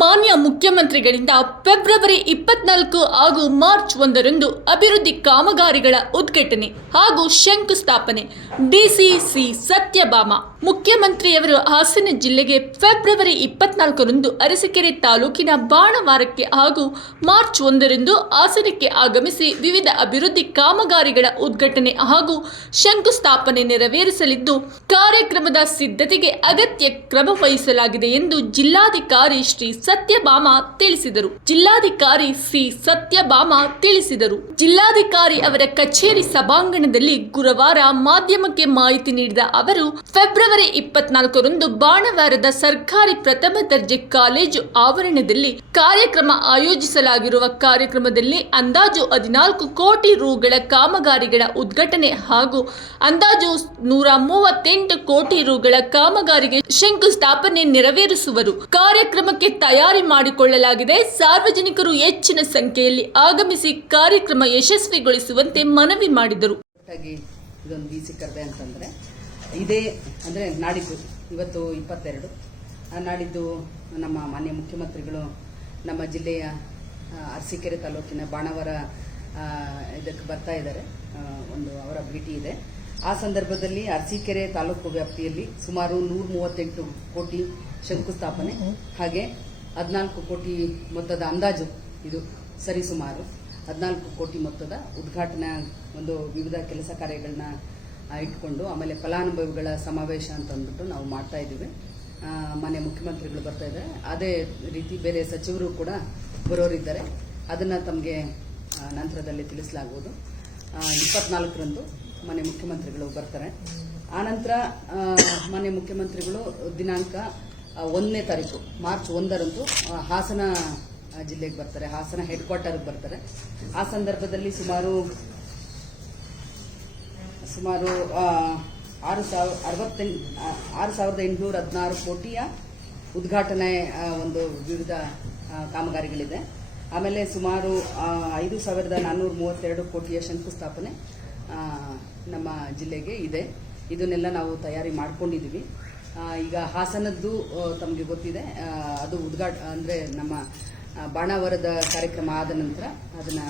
ಮಾನ್ಯ ಮುಖ್ಯಮಂತ್ರಿಗಳಿಂದ ಫೆಬ್ರವರಿ 24 ಹಾಗೂ ಮಾರ್ಚ್ 1ರಂದು ಅಭಿವೃದ್ಧಿ ಕಾಮಗಾರಿಗಳ ಉದ್ಘಾಟನೆ ಹಾಗೂ ಶಂಕುಸ್ಥಾಪನೆ. ಡಿಸಿಸಿ ಸತ್ಯಭಾಮ. ಮುಖ್ಯಮಂತ್ರಿಯವರು ಹಾಸನ ಜಿಲ್ಲೆಗೆ ಫೆಬ್ರವರಿ 24ರಂದು ಅರಸೀಕೆರೆ ತಾಲೂಕಿನ ಬಾಣವಾರಕ್ಕೆ ಹಾಗೂ ಮಾರ್ಚ್ 1ರಂದು ಹಾಸನಕ್ಕೆ ಆಗಮಿಸಿ ವಿವಿಧ ಅಭಿವೃದ್ಧಿ ಕಾಮಗಾರಿಗಳ ಉದ್ಘಾಟನೆ ಹಾಗೂ ಶಂಕುಸ್ಥಾಪನೆ ನೆರವೇರಿಸಲಿದ್ದು, ಕಾರ್ಯಕ್ರಮದ ಸಿದ್ಧತೆಗೆ ಅಗತ್ಯ ಕ್ರಮ ವಹಿಸಲಾಗಿದೆ ಎಂದು ಜಿಲ್ಲಾಧಿಕಾರಿ ಶ್ರೀ ಸತ್ಯಭಾಮ ತಿಳಿಸಿದರು. ಜಿಲ್ಲಾಧಿಕಾರಿ ಅವರ ಕಚೇರಿ ಸಭಾಂಗಣದಲ್ಲಿ ಗುರುವಾರ ಮಾಧ್ಯಮಕ್ಕೆ ಮಾಹಿತಿ ನೀಡಿದ ಅವರು, ಫೆಬ್ರವರಿ 24ರಂದು ಬಾಣವಾರದ ಸರ್ಕಾರಿ ಪ್ರಥಮ ದರ್ಜೆ ಕಾಲೇಜು ಆವರಣದಲ್ಲಿ ಕಾರ್ಯಕ್ರಮ ಆಯೋಜಿಸಲಾಗಿರುವ ಕಾರ್ಯಕ್ರಮದಲ್ಲಿ ಅಂದಾಜು 14 ಕೋಟಿ ರುಗಳ ಕಾಮಗಾರಿಗಳ ಉದ್ಘಾಟನೆ ಹಾಗೂ ಅಂದಾಜು 138 ಕೋಟಿ ರುಗಳ ಕಾಮಗಾರಿಗೆ ಶಂಕುಸ್ಥಾಪನೆ ನೆರವೇರಿಸುವರು. ಕಾರ್ಯಕ್ರಮಕ್ಕೆ ತಯಾರಿ ಮಾಡಿಕೊಳ್ಳಲಾಗಿದೆ. ಸಾರ್ವಜನಿಕರು ಹೆಚ್ಚಿನ ಸಂಖ್ಯೆಯಲ್ಲಿ ಆಗಮಿಸಿ ಕಾರ್ಯಕ್ರಮ ಯಶಸ್ವಿಗೊಳಿಸುವಂತೆ ಮನವಿ ಮಾಡಿದರು. ಇದೊಂದು ಡಿಸಿ ಕರೆದೆ ಅಂತಂದ್ರೆ ಇದೇ ಅಂದ್ರೆ ನಾಡಿದ್ದು, ಇವತ್ತು 22, ನಾಡಿದ್ದು ನಮ್ಮ ಮಾನ್ಯ ಮುಖ್ಯಮಂತ್ರಿಗಳು ನಮ್ಮ ಜಿಲ್ಲೆಯ ಅರಸೀಕೆರೆ ತಾಲೂಕಿನ ಬಾಣವರ ಇದಕ್ಕೆ ಬರ್ತಾ ಇದ್ದಾರೆ. ಒಂದು ಅವರ ಭೇಟಿ ಇದೆ. ಆ ಸಂದರ್ಭದಲ್ಲಿ ಅರಸೀಕೆರೆ ತಾಲೂಕು ವ್ಯಾಪ್ತಿಯಲ್ಲಿ ಸುಮಾರು 138 ಕೋಟಿ ಶಂಕುಸ್ಥಾಪನೆ, ಹಾಗೆ 14 ಕೋಟಿ ಮೊತ್ತದ ಅಂದಾಜು, ಇದು ಸರಿಸುಮಾರು 14 ಕೋಟಿ ಮೊತ್ತದ ಉದ್ಘಾಟನಾ ಒಂದು ವಿವಿಧ ಕೆಲಸ ಕಾರ್ಯಗಳನ್ನ ಇಟ್ಕೊಂಡು, ಆಮೇಲೆ ಫಲಾನುಭವಿಗಳ ಸಮಾವೇಶ ಅಂತ ಅಂದ್ಬಿಟ್ಟು ನಾವು ಮಾಡ್ತಾ ಇದ್ದೀವಿ. ಮಾನ್ಯ ಮುಖ್ಯಮಂತ್ರಿಗಳು ಬರ್ತಾ ಇದ್ದಾರೆ. ಅದೇ ರೀತಿ ಬೇರೆ ಸಚಿವರು ಕೂಡ ಬರೋರಿದ್ದಾರೆ. ಅದನ್ನ ತಮಗೆ ನಂತರದಲ್ಲಿ ತಿಳಿಸಲಾಗುವುದು. 24ರಂದು ಮಾನ್ಯ ಮುಖ್ಯಮಂತ್ರಿಗಳು ಬರ್ತಾರೆ. ಆನಂತರ ಮಾನ್ಯ ಮುಖ್ಯಮಂತ್ರಿಗಳು ದಿನಾಂಕ 1ನೇ ತಾರೀಕು ಮಾರ್ಚ್ 1ರಂದು ಹಾಸನ ಜಿಲ್ಲೆಗೆ ಬರ್ತಾರೆ. ಹಾಸನ ಹೆಡ್ ಕ್ವಾರ್ಟರ್ಗೆ ಬರ್ತಾರೆ. ಆ ಸಂದರ್ಭದಲ್ಲಿ ಸುಮಾರು 6,816 ಕೋಟಿಯ ಉದ್ಘಾಟನೆ ಒಂದು ವಿವಿಧ ಕಾಮಗಾರಿಗಳಿದೆ. ಆಮೇಲೆ ಸುಮಾರು 5,432 ಕೋಟಿಯ ಶಂಕುಸ್ಥಾಪನೆ ನಮ್ಮ ಜಿಲ್ಲೆಗೆ ಇದೆ. ಇದನ್ನೆಲ್ಲ ನಾವು ತಯಾರಿ ಮಾಡ್ಕೊಂಡಿದ್ದೀವಿ. ಈಗ ಹಾಸನದ್ದು ತಮಗೆ ಗೊತ್ತಿದೆ, ಅದು ಅಂದ್ರೆ ನಮ್ಮ ಬಾಣಾವರದ ಕಾರ್ಯಕ್ರಮ ಆದ ನಂತರ ಅದನ್ನ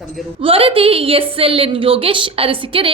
ತಮಗೆ ವರದಿ SLN ಯೋಗೇಶ್, ಅರಸೀಕೆರೆ.